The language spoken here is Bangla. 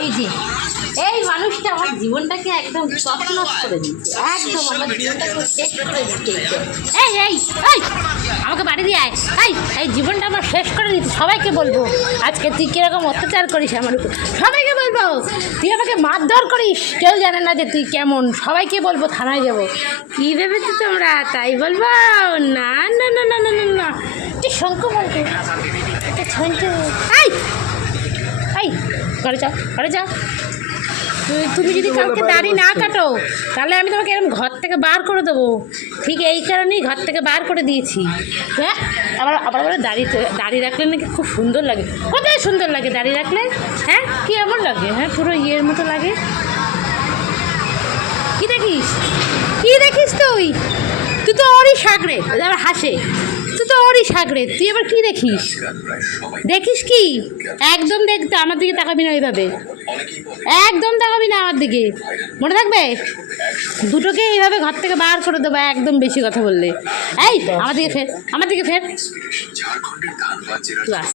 এই যে এই মানুষটা আমার জীবনটাকে একদম তছনছ করে দিচ্ছে, একদম আমার জীবনটাকে শেষ করে দিচ্ছে। এই এই এই আমাকে বাড়ি দিয়ে আয়। এই এই জীবনটা আমার শেষ করে দিচ্ছে। সবাইকে বলবো আজকে তুই কীরকম অত্যাচার করিস আমার উপর, সবাইকে বলবো তুই আমাকে মারধর করিস, কেউ জানে না যে তুই কেমন, সবাইকে বলবো, থানায় যাবো। কী ভেবেছো তোমরা তাই বলবো? না না না না না না না তুই শঙ্কু বলতো এই এই ঘরে যাও, ঘরে যাও। তুমি যদি কালকে দাড়ি না কাটো তাহলে আমি তোমাকে এরকম ঘর থেকে বার করে দেবো। ঠিক এই কারণেই ঘর থেকে বার করে দিয়েছি। হ্যাঁ, আবার আবার বলে দাড়ি রাখলে নাকি খুব সুন্দর লাগে। কোথায় সুন্দর লাগে দাড়ি রাখলে? হ্যাঁ, কি এমন লাগে? হ্যাঁ, পুরো ইয়ের মতো লাগে। কি দেখিস, কি দেখিস তুই? তুই তো ওরই সাগরে, আবার হাসে। তুই তো ওরই সাগরে, তুই আবার কি দেখিস? দেখিস কি? একদম দেখতে আমার দিকে তাকাবি না ওইভাবে, একদম তাকাবি না আমার দিকে, মনে থাকবে? দুটোকে এইভাবে ঘর থেকে বার করে দেবো একদম বেশি কথা বললে। এই আমার দিকে ফের, আমার দিকে ফের।